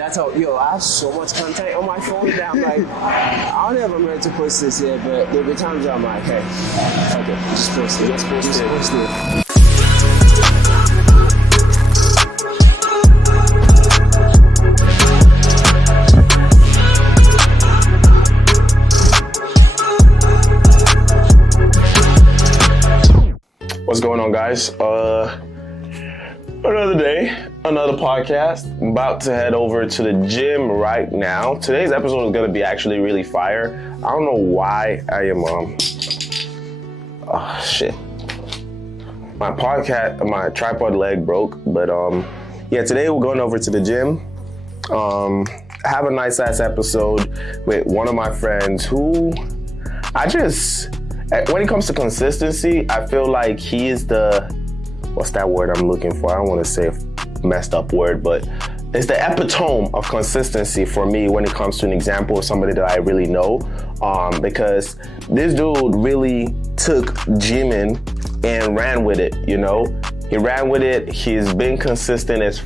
That's how, I have so much content on my phone that I'm like, I don't know if I'm ready to post this yet, but there'll be times where I'm like, hey, okay, just post it. Just post it. What's going on, guys? Another day, another podcast. I'm about to head over to the gym right now. Today's episode is going to be actually really fire. I don't know why I am, my tripod leg broke, but today we're going over to the gym. Have a nice ass episode with one of my friends who when it comes to consistency, I feel like he is what's that word I'm looking for? I don't want to say a messed up word, but it's the epitome of consistency for me when it comes to an example of somebody that I really know. Because this dude really took gymming and ran with it, He ran with it. He's been consistent as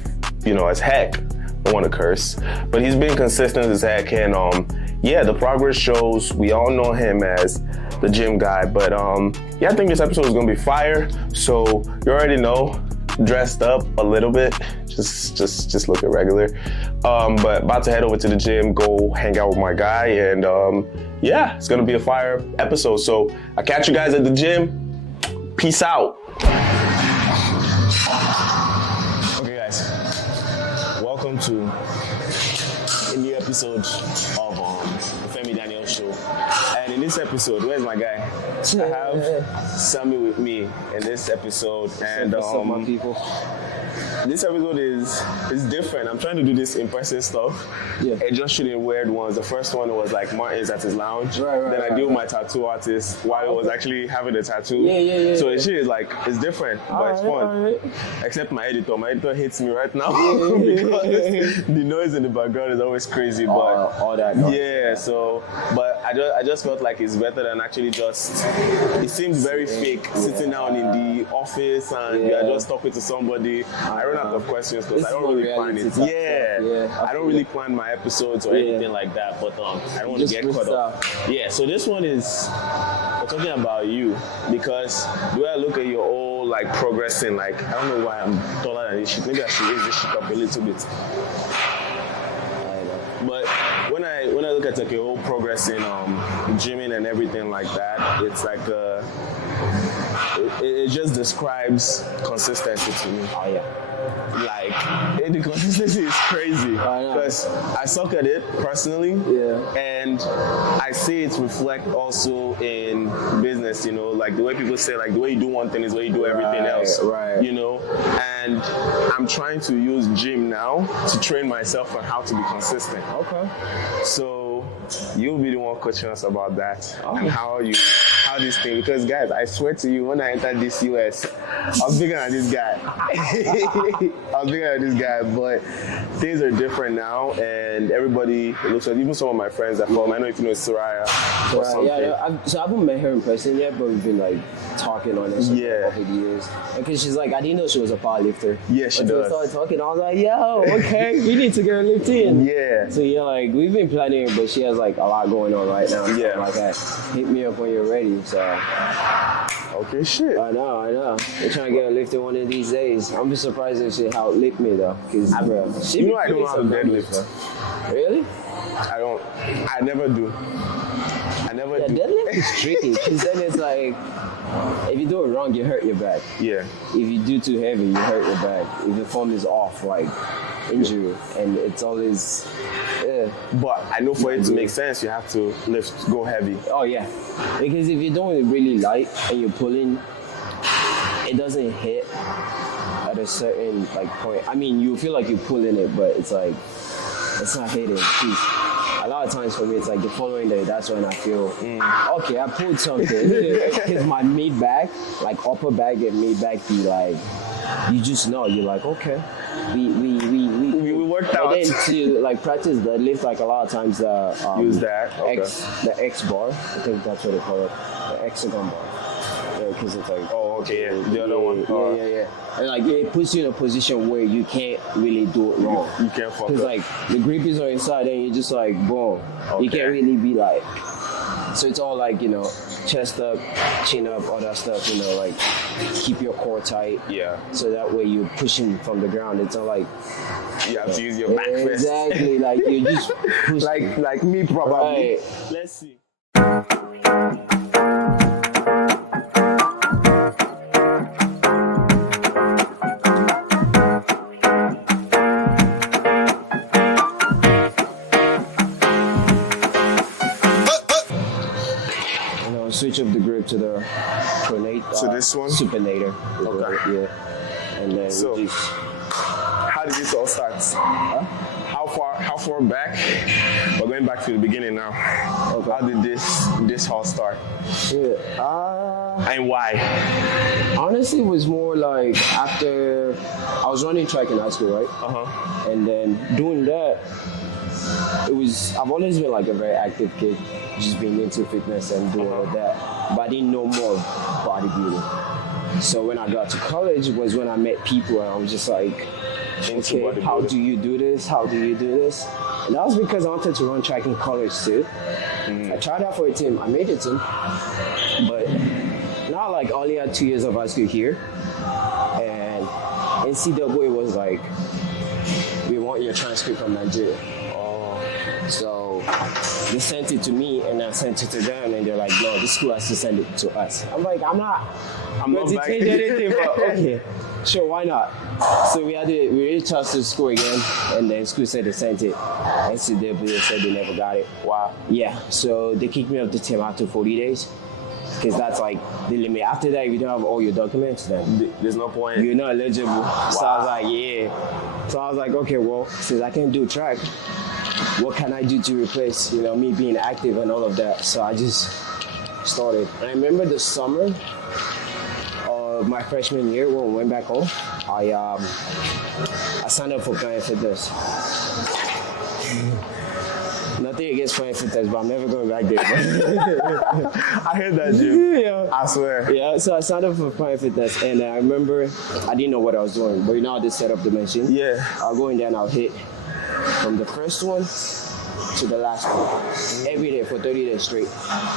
heck. I don't want to curse, but he's been consistent as heck. And the progress shows. We all know him as the gym guy, but I think this episode is gonna be fire. So you already know, dressed up a little bit, just looking regular. But about to head over to the gym, go hang out with my guy, and it's gonna be a fire episode. So I'll catch you guys at the gym. Peace out. Okay, guys, welcome to a new episode of Show. And in this episode, where's my guy? I have Sammie with me in this episode. And my people. This episode is different. I'm trying to do this in-person stuff. Yeah. And just shooting weird ones. The first one was like Martin's at his lounge. Then I deal with my tattoo artist while I was actually having a tattoo. Yeah. So the shit is it's different, but it's fun. Except my editor. My editor hates me right now because the noise in the background is always crazy. But all that noise. Yeah, so but I just felt like it's better than actually just, it seems very fake sitting down in the office and you're just talking to somebody. I run out of questions because I don't really plan it. I don't really plan my episodes or anything like that, but I don't want to get caught up. Yeah, so this one is, we're talking about you, because the way I look at your whole progressing, I don't know why I'm taller than this shit. Maybe I should raise this shit up a little bit. But when I look at your whole progress in gymming and everything like that, it's it just describes consistency to me. Oh yeah. The consistency is crazy because I suck at it personally, and I see it reflect also in business. The way people say the way you do one thing is the way you do everything else. And I'm trying to use gym now to train myself on how to be consistent. Okay. So you'll be the one coaching us about that and how this thing, because guys, I swear to you, when I entered this US, I was bigger than this guy. But things are different now, and everybody looks at, even some of my friends that follow me. I know if you know Soraya or something. I haven't met her in person yet, but we've been talking on this over the years. Because she's I didn't know she was a powerlifter. Yeah, she does. We started talking, I was like, yo, okay, we need to get her lift in. Yeah. So we've been planning, but she has a lot going on right now. Yeah. Like that. Hit me up when you're ready. So. Okay, shit. I know. We're trying to get her lifted one of these days. I'm just surprised if she outlift me though. Cause I don't know how to deadlift. Really? I never do. Deadlift is tricky, because then it's if you do it wrong, you hurt your back. Yeah. If you do too heavy, you hurt your back. If the form is off, injury, and it's always. But I know for it to make sense, you have to go heavy. Oh yeah, because if you're doing it really light and you're pulling, it doesn't hit at a certain point. I mean, you feel like you're pulling it, but it's it's not hitting. A lot of times for me, it's the following day. That's when I feel okay. I pulled something. Because my mid back, upper back and mid back, you just know. You're okay. We worked out. And then to practice deadlift, a lot of times use that the X bar. I think that's what they call it, the hexagon bar. better because it's like. Oh, okay, yeah. The other one. Yeah. And like it puts you in a position where you can't really do it wrong. You can't fuck up. Because like the grip is on your side and you're just like boom. Okay. You can't really be like. So it's all like, you know, chest up, chin up, all that stuff, you know, like keep your core tight. Yeah. So that way you're pushing from the ground. It's not like You have to use your back fist. exactly like you just push like me probably. Right. Let's see. switch up the grip to the pronate. So this one? Supinator. Okay. Yeah. And then So- we just, How did this all start? How far back? We're going back to the beginning now. Okay. How did this all start? yeah. And why? Honestly, it was more like after I was running track in high school, right? Uh-huh. And then doing that, I've always been like a very active kid, just being into fitness and doing all that. But I didn't know more bodybuilding. So when I got to college was when I met people and I was just like, Into okay, how bodybuilding. do you do this? How do you do this? And that was because I wanted to run track in college too. I tried out for a team. I made a team. But now like I only had 2 years of high school here. And NCAA was like, we want your transcript from Nigeria. So they sent it to me and I sent it to them and they're like, no, this school has to send it to us. I'm like, I'm not going to back. change anything, but okay, sure, why not? So we reached out to the school again and then school said they sent it. NCAA said they never got it. Wow. Yeah, so they kicked me off the team after 40 days because that's like the limit. After that, if you don't have all your documents, then There's no point. you're not eligible. So I was like, yeah. So I was like, okay, well, since I can't do track, what can I do to replace, me being active and all of that? So I just started. And I remember the summer of my freshman year when we went back home, I signed up for Planet Fitness. Nothing against Planet Fitness, but I'm never going back there. I heard that, Jim. Yeah. I swear. Yeah, so I signed up for Planet Fitness, and I remember I didn't know what I was doing, but I just set up the machine. Yeah. I'll go in there and I'll hit from the first one to the last one every day for 30 days straight.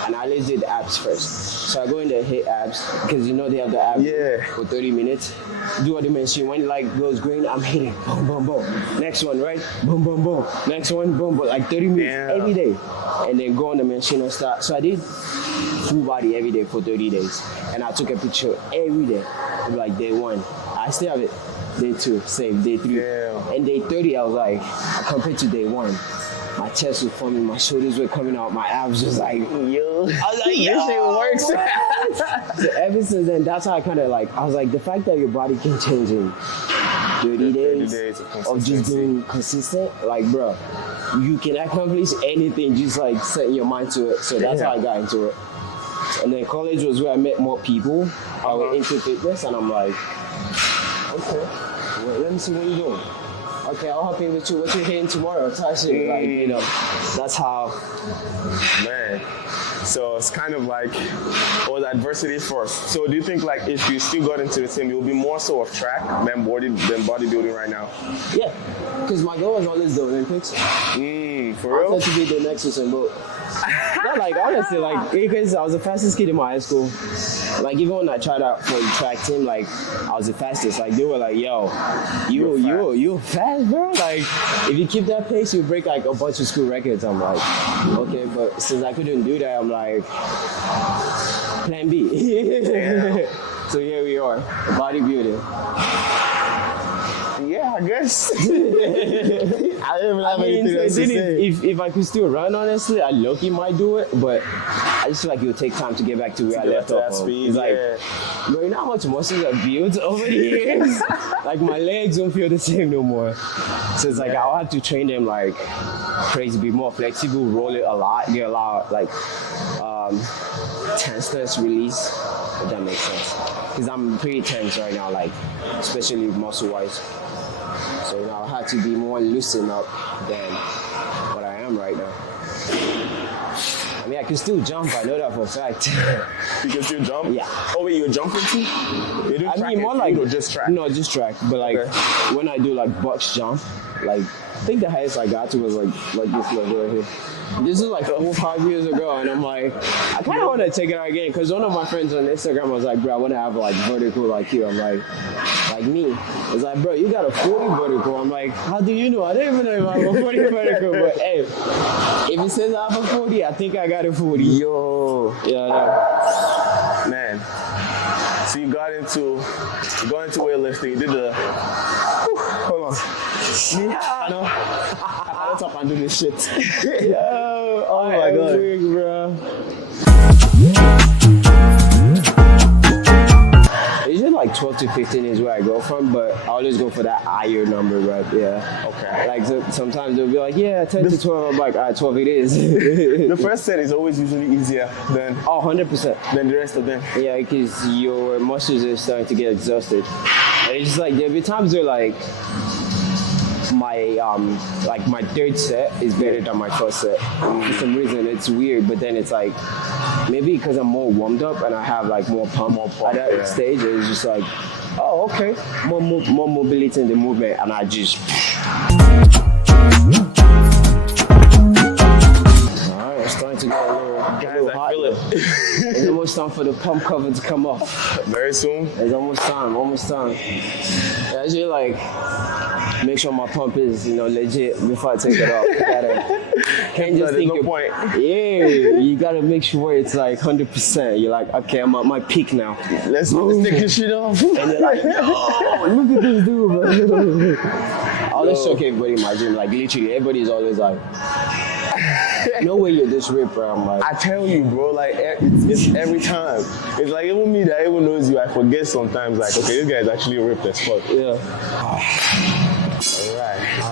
And I always did the abs first. So I go in there, hit abs, because they have the abs for 30 minutes. Do what the machine, when light goes green, I'm hitting, boom, boom, boom. Next one, right? Boom, boom, boom. Next one, boom, boom, like 30 minutes every day. And then go on the machine and start. So I did full body every day for 30 days. And I took a picture every day, like day one. I still have it. Day 2, same. Day 3. Damn. And day 30, I was like, compared to day 1, my chest was forming, my shoulders were coming out, my abs was like, yo. I was like, yo, This shit works. So ever since then, that's how I kind of like, I was like, the fact that your body can change in 30 days, of just being consistent, like, bro, you can accomplish anything, just like setting your mind to it. So that's how I got into it. And then college was where I met more people that were into fitness, and I'm like, okay, well, let me see what you're doing. Okay, I'll hop in with you. What you hitting tomorrow? Touch it. Like, that's how. Man. So it's kind of like, was adversity first. So do you think like if you still got into the team, you'll be more so of track than bodybuilding right now? Yeah, because my goal was always the Olympics. For real? I wanted to be the next Usain Bolt. Not like honestly, like because I was the fastest kid in my high school. Like even when I tried out for the track team, like I was the fastest. Like they were like, "Yo, you fast, bro. Like if you keep that pace, you break like a bunch of school records." I'm like, okay, but since I couldn't do that, I'm like, Plan B. So here we are, bodybuilding. Yeah, I guess. I don't even have anything else to say. If I could still run, honestly, I low-key might do it, but I just feel like it would take time to get back to where I left off. Speed, it's like, bro, you know how much muscles I've built over the years? Like my legs don't feel the same no more. So it's like I'll have to train them like crazy, be more flexible, roll it a lot, get a lot like tenseness release, if that makes sense. Because I'm pretty tense right now, like especially muscle-wise. So I had to be more loosened up than what I am right now. I mean, I can still jump. I know that for a fact. You can still jump? Yeah. Oh, wait, you're jumping too? You do track I mean, more and like field or just track? No, just track. But like when I do like box jump, like I think the highest I got to was like this level right here. This is like 4 or 5 years ago, and I'm like, I kind of want to take it out again because one of my friends on Instagram was like, bro, I want to have like vertical like you. I'm like me. It's like, bro, you got a 40 vertical. I'm like, how do you know? I don't even know if I have a 40 vertical, but hey, if it says I have a 40, I think I got a 40. Yo. Yeah, I know. Man. So you got into weightlifting. You did the. Hold on. I know. I don't talk and do this shit. Yo, oh my god, weird, bro. Usually like 12 to 15 is where I go from, but I always go for that higher number, right? Yeah. Okay. Like so, sometimes they'll be like, yeah, 10 to 12. I'm like, all right, 12 it is. The first set is always usually easier than 100%. than the rest of them. Yeah, because your muscles are starting to get exhausted. And it's just like there'll be times where like my third set is better than my first set. For some reason it's weird, but then it's like maybe because I'm more warmed up and I have like more pump at that stage. It's just like, oh okay, more mobility in the movement, and I just. Alright, it's starting to get a little hot. I feel it. It's almost time for the pump cover to come off. Very soon. It's almost time. Yeah, I just like make sure my pump is, legit before I take it off. Can't just think no point. Yeah, you gotta make sure it's like 100%. You're like, okay, I'm at my peak now. Let's take this shit off. And you're like, yo, look at this dude, bro. I always shock everybody in my gym. Like literally, everybody's always like, no way you're this ripped, bro. I'm like, I tell you, bro, like it's every time. It's like even me that even knows you, I forget sometimes. Like, okay, this guy's actually ripped as fuck. yeah. All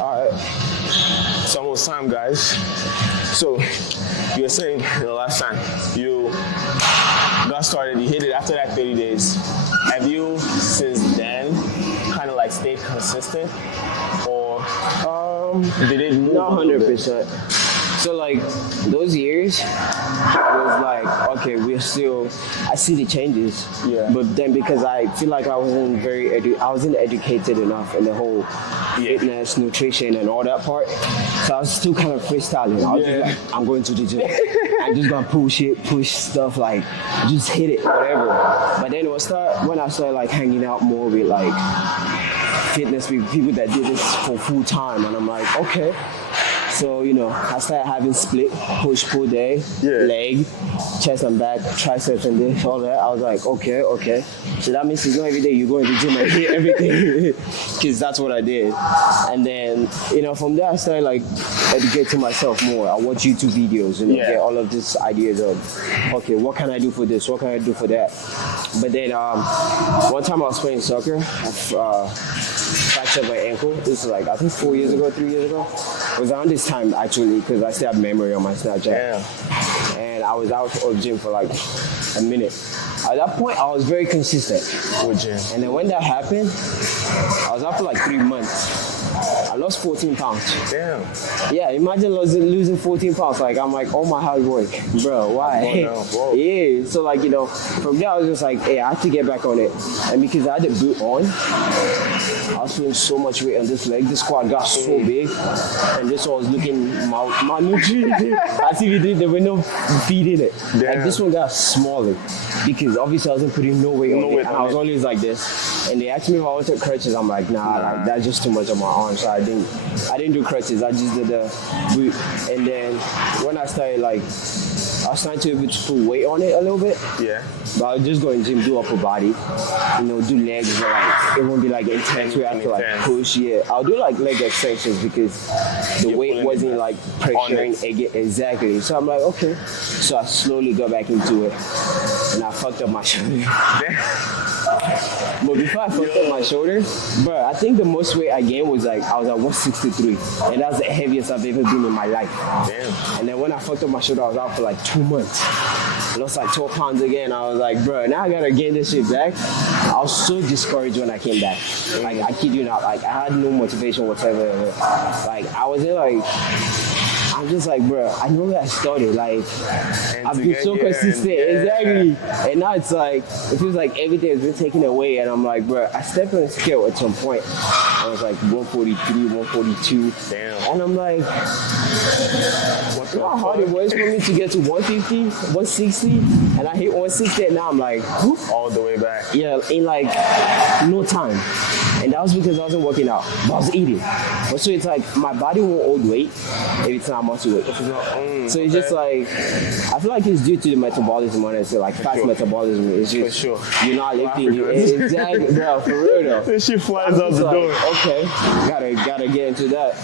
right. It's almost time, guys. So you were saying the last time you got started, you hit it after that 30 days. Have you since then kind of like stayed consistent, or did it move? Not 100%. So like those years was like, okay, I see the changes. Yeah. But then because I feel like I wasn't educated enough in the whole fitness, nutrition, and all that part. So I was still kind of freestyling. I was just like, I'm going to the gym. I'm just gonna push stuff, like just hit it, whatever. But then when I started like hanging out more with like fitness with people that did this for full time, and I'm like, okay. So, I started having split, push, pull day, leg, chest and back, triceps and this, all that. I was like, okay. So that means it's not every day you go to the gym and hit everything, because that's what I did. And then, from there I started like educating myself more. I watch YouTube videos, get all of these ideas of, okay, what can I do for this? What can I do for that? But then one time I was playing soccer, I fractured my ankle. This is like, I think 3 years ago. It was around this time actually, because I still have memory on my Snapchat. Yeah. And I was out of gym for like a minute. At that point, I was very consistent with gym. And then when that happened, I was out for like 3 months. I lost 14 pounds. Damn. Yeah, imagine losing 14 pounds. Like, I'm like, oh my hard work. Bro, why? Yeah, so like, from there I was just like, hey, I have to get back on it. And because I had the boot on, I was feeling so much weight on this leg. This squat got so big. And this one was looking malnutrition. As if there were no feed in it. Damn. Like this one got smaller. Because obviously I wasn't putting no weight on it. And I was always like this. And they asked me if I wanted crutches. I'm like, nah, like, that's just too much on my arm. So I didn't do crutches. I just did the boot. And then when I started I was trying to be able to put weight on it a little bit. Yeah. But I'll just go in the gym, do upper body, do legs, but like it won't be like intense. We have to like push. Yeah, I'll do like leg extensions because the weight wasn't like pressuring exactly. So I'm like, okay. So I slowly got back into it, and I fucked up my shoulder. But before I fucked up my shoulder, bro, I think the most weight I gained was I was at 163, and that's the heaviest I've ever been in my life. Damn. And then when I fucked up my shoulder, I was out for like 2 months. I lost like 12 pounds again. I was like, bro, now I gotta gain this shit back. I was so discouraged when I came back. Like, I kid you not, like I had no motivation whatsoever. Like I was in like, I'm just like, bro, I know where I started. Like, And I've to been get so here consistent. and- Exactly. And now it's like, it feels like everything has been taken away. And I'm like, bro, I stepped on the scale at some point. I was like 143, 142. Damn. And I'm like, What you the know how hard it fuck? was for me to get to 150, 160? And I hit 160 and now I'm like, whoop. All the way back. Yeah, in like no time. And that was because I wasn't working out, but I was eating. But so it's like my body won't hold weight every time I'm muscle weight. So it's just like, I feel like it's due to the metabolism, honestly, like fast sure. metabolism. It's just, sure. you're not lifting. Africans. Exactly, bro, for real though. This shit flies out It's the like, door. okay, gotta get into that.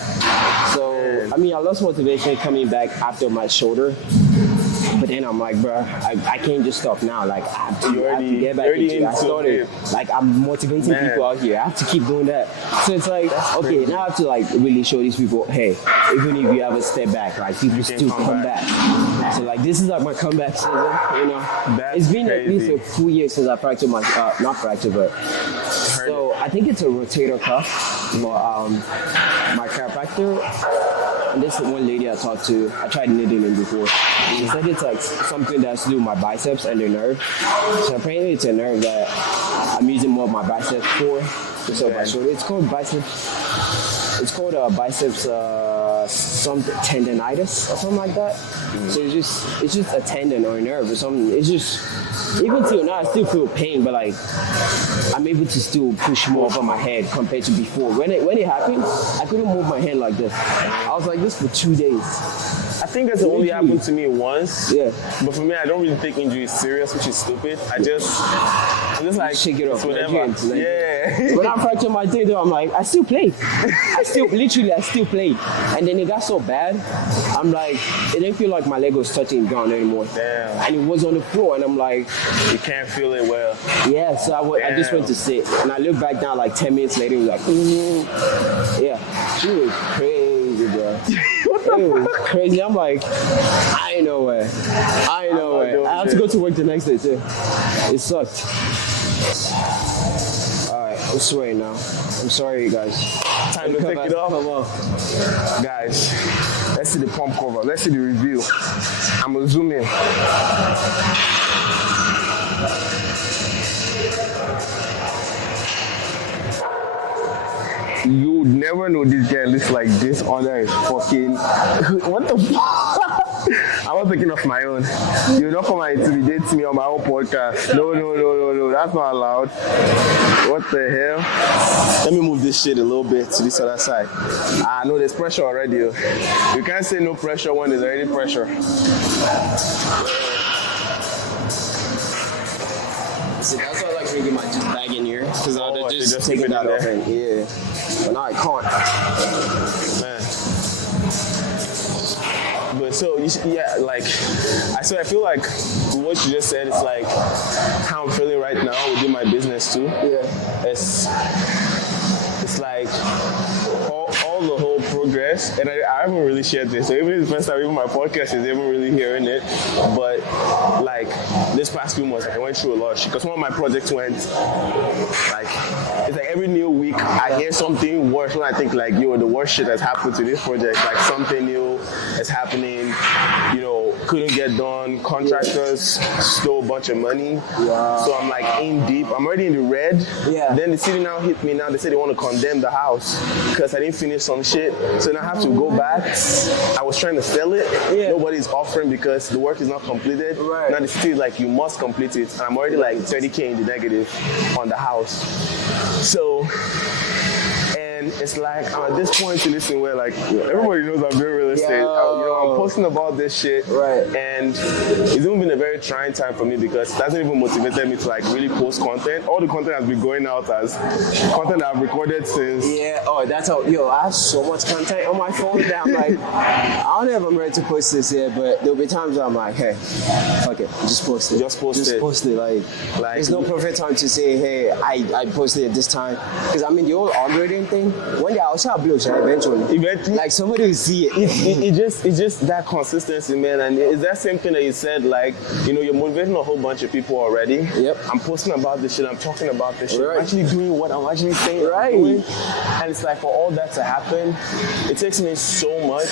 So, I mean, I lost motivation coming back after my shoulder. But then I'm like, bro, I can't just stop now. Like, I have to get back into it. I started, like, I'm motivating people out here. I have to keep doing that. So it's like, okay, now I have to, like, really show these people, hey, even if you have a step back, like, people still come back. So, like, this is like my comeback season, you know. It's been at least a full year since I fractured my, not fractured, but. So, I think it's a rotator cuff for my chiropractor. And this one lady I talked to, I tried needling before. She said it's like something that's to do with my biceps and the nerve. So apparently it's a nerve that I'm using more of my biceps for. So my shoulder. It's called biceps. It's called biceps some tendonitis or something like that. So it's just a tendon or a nerve or something. It's just, even till now I still feel pain, but like I'm able to still push more over my head compared to before. When it happened, I couldn't move my hand like this. I was like this for 2 days. I think that's only happened to me once. Yeah. But for me, I don't really take injury serious, which is stupid. I'm just like, Shake it off. whatever. Yeah. When I fractured my thing, though, I'm like, I still play. I still play. And then it got so bad, I'm like, it didn't feel like my leg was touching the ground anymore. Damn. And it was on the floor, and I'm like, You can't feel it well. yeah. So I just went to sit, and I looked back down like 10 minutes later. It was like, yeah, she was crazy, bro. What the fuck? Crazy. I'm like, I ain't no way. I had to go to work the next day too. It sucked. Alright, I'm sweating now. I'm sorry, you guys. Time to take it off. Guys, let's see the pump cover. Let's see the review. I'm gonna zoom in. You would never know this guy looks like this under his fucking. What the fuck? I was thinking of my own. You're not come and intimidate me on my own podcast. No. That's not allowed. What the hell? Let me move this shit a little bit to this other side. Ah, no, there's pressure already. You can't say no pressure when there's already pressure. See, that's why I like bringing my bag in here, because I'll just just take keep it that in off. there. And, yeah. But now I can't. Man. But so like I feel like what you just said is like how I'm feeling right now within my business too. Yeah. It's like all the whole progress, and I haven't really shared this. So even the first time even my podcast is even really hearing it. But like this past few months, like, I went through a lot of shit because one of my projects went like it's like every new week I hear something worse when I think like the worst shit has happened to this project. Like something new is happening, couldn't get done. Contractors stole a bunch of money. Wow. So I'm like in deep. I'm already in the red. Yeah. Then the city now hit me. Now they say they want to condemn the house because I didn't finish some shit. So now I have to go back. I was trying to sell it. Yeah. Nobody's offering because the work is not completed. Right. Now the city is like, you must complete it. And I'm already like 30K in the negative on the house. So, and it's like I'm at this point to listen where like everybody knows I'm doing real estate. I'm posting about this shit. Right. And it's even been a very trying time for me because it hasn't even motivated me to like really post content. All the content has been going out as content I've recorded since. Yeah, that's how, I have so much content on my phone that I'm like, I don't know if I'm ready to post this yet, but there'll be times where I'm like, hey, fuck it, just post it. Just post it. Like, there's no perfect time to say, hey, I posted it this time. Because I mean, the whole algorithm thing, one day I'll start blow eventually. Eventually. Like somebody will see it. It's just that consistency, man, and it's that same thing that you said. Like, you know, you're motivating a whole bunch of people already. Yep. I'm posting about this shit. I'm talking about this shit. Right. I'm actually doing what I'm actually saying. Right. I'm doing. And it's like for all that to happen, it takes me so much.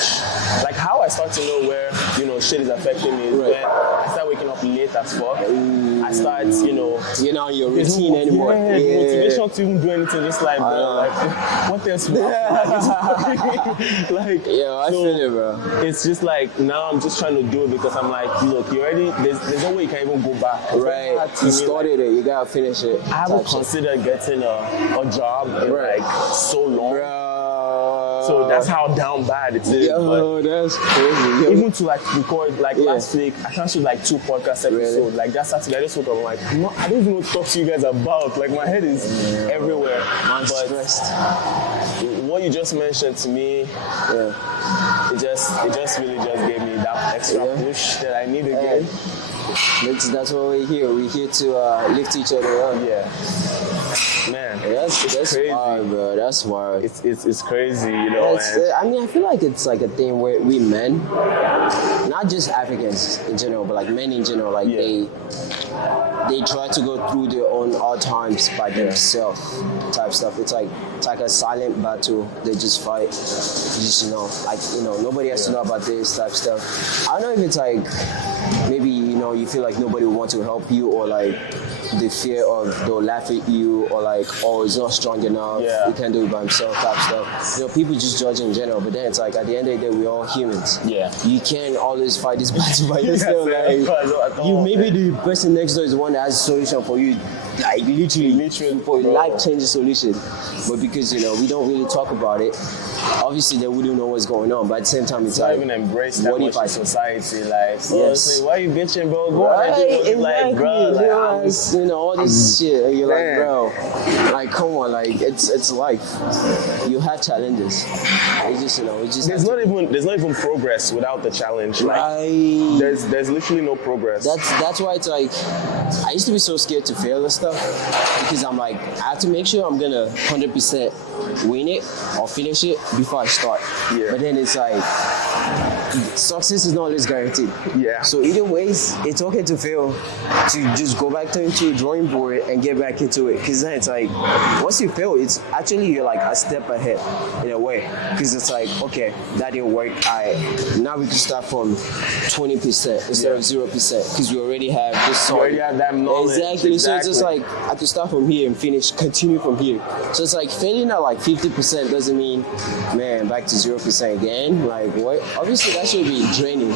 Like how I start to know where, you know, shit is affecting me is Right. when I start waking up late as fuck. I start, you know, You're not in your there's routine no- anymore. Yeah, the motivation to even do anything. Just like, bro, like what else? Like, Yeah, I so feel it, bro. it's just like now I'm just trying to do it because I'm like, look, you already there's no way you can even go back. It's very hard Right. to You me, started it. You gotta finish it. I haven't type shit. considered getting a job in Right. like so long. Bro. So that's how down bad it is. Yo, that's crazy. But Yo. even to like record like Yeah. last week, I canceled like 2 podcast episodes. Really? Like that Saturday, I just woke up. I'm like, I don't even know what to talk to you guys about. Like my head is everywhere. I'm But stressed. what you just mentioned to me, Yeah. it just really just gave me that extra Yeah. push that I need Hey. again. That's what we're here. We're here to lift each other up. Yeah. Man, That's crazy. wild, bro. That's wild. It's crazy, you know. I mean, I feel like it's like a thing where we men, not just Africans in general, but like men in general, like Yeah. they try to go through their own hard times by themselves, type stuff. It's like a silent battle. They just fight. Just nobody has to know about this type stuff. I don't know if it's like maybe you feel like nobody will want to help you, or like the fear of they'll laugh at you, or like, oh, he's not strong enough, Yeah. he can't do it by himself type stuff. People just judge in general, but then it's like at the end of the day, we're all humans. Yeah. You can't always fight this battle by yourself. Yes, Like, you maybe the person next door is the one that has a solution for you, like literally for bro. life-changing solution. But because we don't really talk about it, obviously they wouldn't know what's going on. But at the same time, it's not like, even embrace that what much if I in society. Like, Yes. say, why you bitching, bro? Go Right, on, exactly. like, bro, like, All this shit, and you're Man. like, bro, like, come on, like, it's life. You have challenges. It's just, there's not even progress without the challenge. Like, right. there's literally no progress. That's why it's like, I used to be so scared to fail and stuff, because I'm like, I have to make sure I'm gonna 100% win it or finish it before I start. Yeah. But then it's like, success is not always guaranteed. Yeah. So either ways, it's okay to fail, to just go back into a drawing board and get back into it. Because then it's like, once you fail, it's actually you're like a step ahead in a way. Because it's like, okay, that didn't work. Now we can start from 20% instead of 0%, because we already have this. You already have that knowledge. Exactly. So it's just like I can start from here and finish, continue from here. So it's like failing at like 50% doesn't mean, man, back to 0% again. Like what? Obviously that should be draining,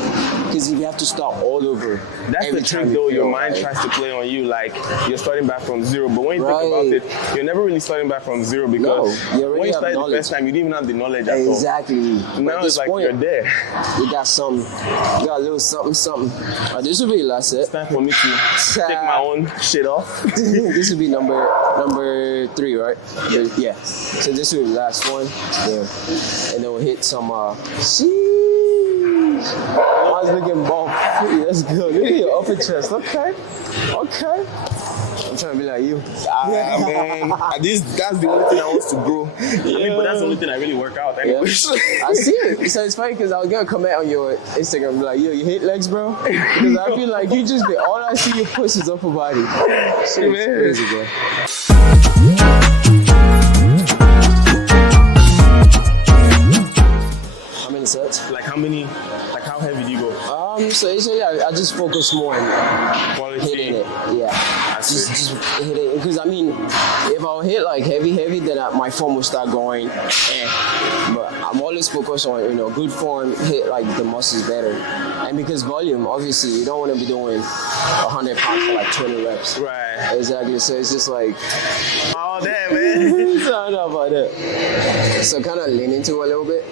because if you have to start all over. That's every the trick, time you though. fail, Your mind right? tries to play on you, like you're starting back from zero. But when you Right. think about it, you're never really starting back from zero, because No, you already when you have started the knowledge. first time, you didn't even have the knowledge at all. Exactly. But Now at it's this like point, you're there. you got a little something. This will be the last set. It's time for me to take my own shit off. This will be number 3, right? Yeah. So this will be the last one. Yeah. And then we'll hit some sheesh. I was looking buff. Let's go. Look at your upper chest. Okay. I'm trying to be like you. Man, that's the only thing I want to grow. I mean, but that's the only thing I really work out Yeah. anyway. I see it. So it's funny because I was gonna comment on your Instagram, be like, yo, you hate legs, bro? Because I feel like you just all I see you push is upper body. Shit, it's Man. crazy, bro. How many sets? Like how heavy do you go? So usually I just focus more on Quality. hitting it. Yeah. see. Just hit it. Because I mean, if I'll hit like heavy, then my form will start going. But I'm always focused on good form, hit like the muscles better. And because volume, obviously, you don't want to be doing 100 pounds for like 20 reps. Right. Exactly. So it's just like, Oh damn, man. so I don't know about that. So kind of lean into it a little bit.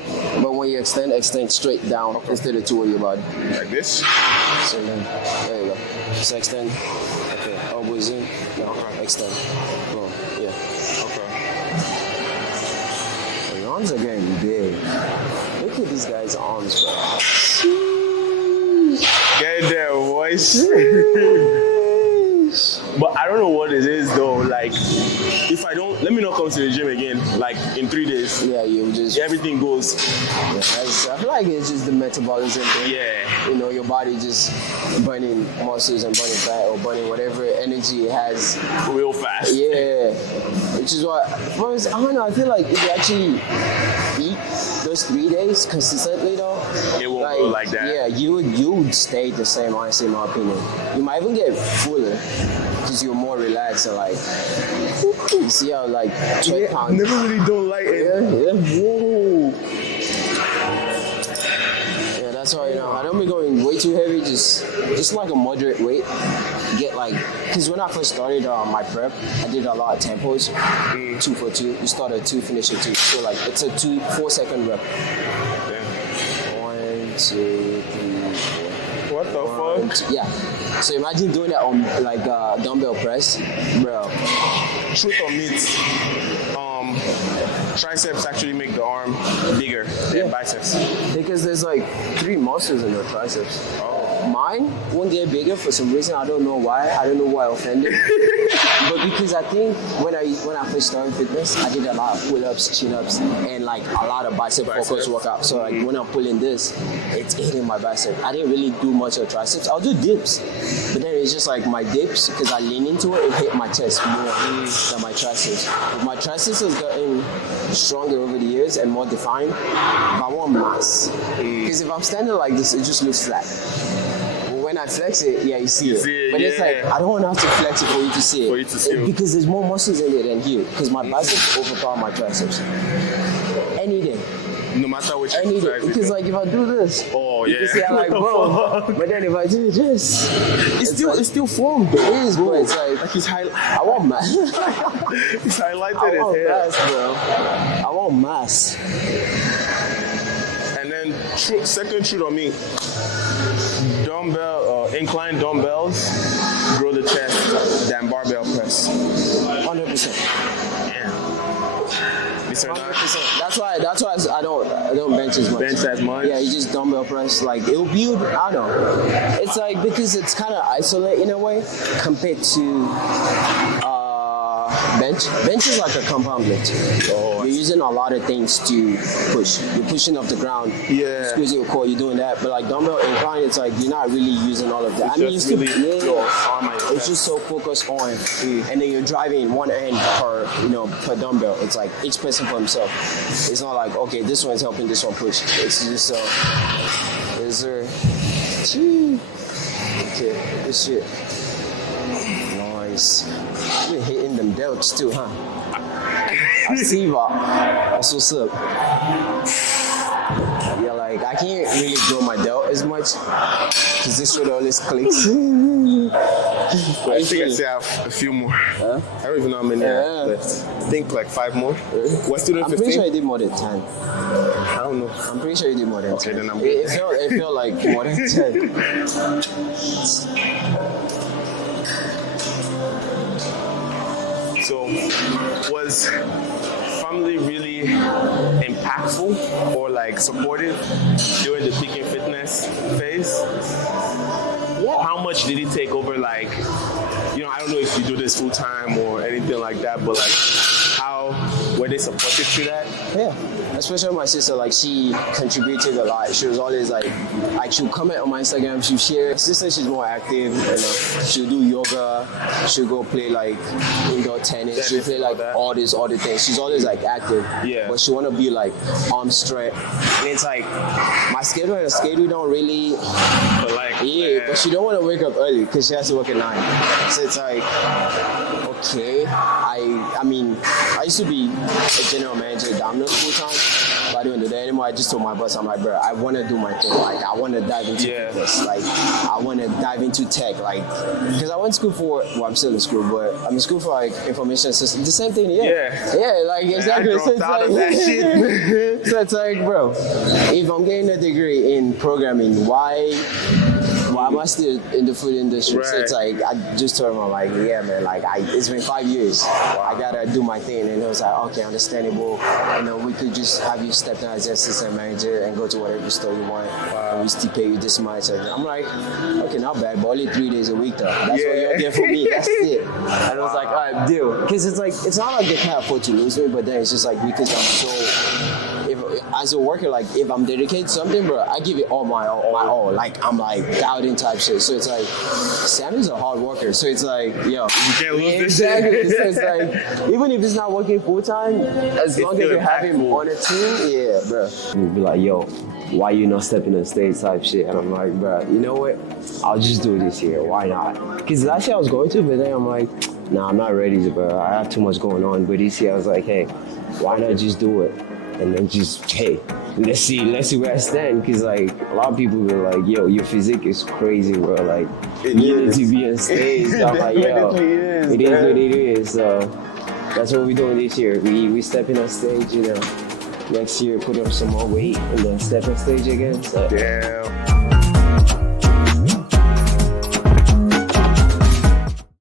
But when you extend straight down instead of toward your body. Like this? So then, there you go. So extend. Okay. Elbows in. No. Extend. Boom. Yeah. Okay. Your arms are getting big. Look at these guys' arms, bro. Get there, boys. But I don't know what it is though. Like, if I don't, let me not come to the gym again. Like in 3 days, Yeah, you just. everything goes. I feel like it's just the metabolism thing. Yeah. You know, your body just burning muscles and burning fat or burning whatever energy it has. Real fast. Yeah. Which is why, first, I don't know, I feel like if you actually eat those 3 days consistently though, It won't go like that. Yeah, you would stay the same, honestly, in my opinion. You might even get fuller because you're more relaxed and like, you see how like 12 pounds. Never really don't like it. Yeah. Whoa. Yeah, that's why, you know, I don't be going way too heavy, just like a moderate weight. Get like, because when I first started my prep, I did a lot of tempos, 2 for 2. You start at 2, finish at 2. So like, it's a 4-second rep. 1, 2, 3, 4. What the fuck? Yeah. So imagine doing that on like dumbbell press, bro. Truth or myth? Triceps actually make the arm bigger than biceps. Because there's like 3 muscles in the triceps. Oh. Mine won't get bigger for some reason. I don't know why. I don't know why I offended. But because I think when I first started fitness, I did a lot of pull-ups, chin-ups, and like a lot of bicep-focused workouts. So like when I'm pulling this, it's hitting my bicep. I didn't really do much of triceps. I'll do dips, but then it's just like my dips, because I lean into it, it hit my chest more than my triceps. But my triceps has gotten stronger over the years and more defined. But I want mass. Because if I'm standing like this, it just looks flat. When I flex it, yeah, you see it. But it's like, I don't want to have to flex it for you to see it. For you to see it. Because there's more muscles in it than here. Because my biceps overpower my triceps. Any day. No matter which Any day. exercise. Because like if I do this, Oh, you yeah. can see I'm like, bro. But then if I do this, It's still formed though. it is, but it's like He's I want mass. He's highlighted I want his hair. mass, bro. I want mass. And then second truth on me, incline dumbbells grow the chest than barbell press. 100%. Yeah. 100%. That's why I don't bench as much. Bench as much? Yeah, you just dumbbell press. Like it'll build. I don't know. It's like because it's kind of isolate in a way compared to bench. Bench is like a compound lift. Oh, You're using a lot of things to push. You're pushing up the ground. Yeah. Squeezing your core. You're doing that. But like dumbbell incline, it's like you're not really using all of that. It's you just still, really your arm and your it's just so focused on, and then you're driving one end per dumbbell. It's like each person for himself. It's not like okay, this one's helping this one push. It's just is there? Okay, this shit. Nice. You're hitting them delts too, huh? I see that. That's what's up. Yeah, like I can't really grow my delt as much because this shit always clicks. I think I still have a few more. Huh? I don't even know how many I have left. I think like 5 more. What's student I'm 15? pretty sure I did more than 10. I don't know. I'm pretty sure you did more than 10. Okay, then I'm It good. it felt like more than 10. So, was family really impactful or like supportive during the peaking fitness phase? Yeah. How much did it take over, like, I don't know if you do this full time or anything like that, but like, how were they supportive to that? Yeah, especially my sister, like she contributed a lot. She was always like she'll comment on my Instagram, she'll share. My sister, she's more active, she'll do yoga, she'll go play like indoor tennis, she'll play like all the things. She's always like active, Yeah. but she wanna be like arm strength. And it's like my schedule and her schedule don't really, But like, but she don't want to wake up early because she has to work at 9. So it's like, okay, I mean, I used to be a general manager at Domino's full time, but I don't do that anymore. I just told my boss, I'm like, bro, I want to do my thing. Like, I want to dive into fitness. Like, I want to dive into tech. Like, because I went to school for, I'm still in school, but I'm in school for like information systems. The same thing, yeah, like exactly. I dropped out of that shit. So it's like, bro, if I'm getting a degree in programming, why why am I still in the food industry? So it's like, I just told him, I'm like, yeah, man, like, it's been 5 years. I gotta do my thing. And he was like, okay, understandable. We could just have you step down as assistant manager and go to whatever store you want. And we still pay you this much. And I'm like, okay, not bad, but only 3 days a week though. That's what you're getting for me. That's it. And I was like, all right, deal. Because it's like, it's not like they can't afford to lose me, but then it's just like, because I'm so, as a worker, like if I'm dedicated to something, bro, I give it all my all. Like I'm like doubting type shit. So it's like Sammie's a hard worker. So it's like, yo, you can't lose exactly. So it's like even if it's not working full time, as long as you have him on a team, yeah, bro. You'd be like, yo, why you not stepping on stage type shit? And I'm like, bro, you know what? I'll just do it this year. Why not? Because last year I was going to, but then I'm like, nah, I'm not ready, bro. I have too much going on. But this year I was like, hey, why not just do it? And then just, hey, let's see where I stand. Because like a lot of people were like, yo, your physique is crazy, bro. Like you need to be on stage. I'm like, yo, it is what it is. So that's what we're doing this year. We stepping on stage, Next year put up some more weight and then step on stage again. So. Damn.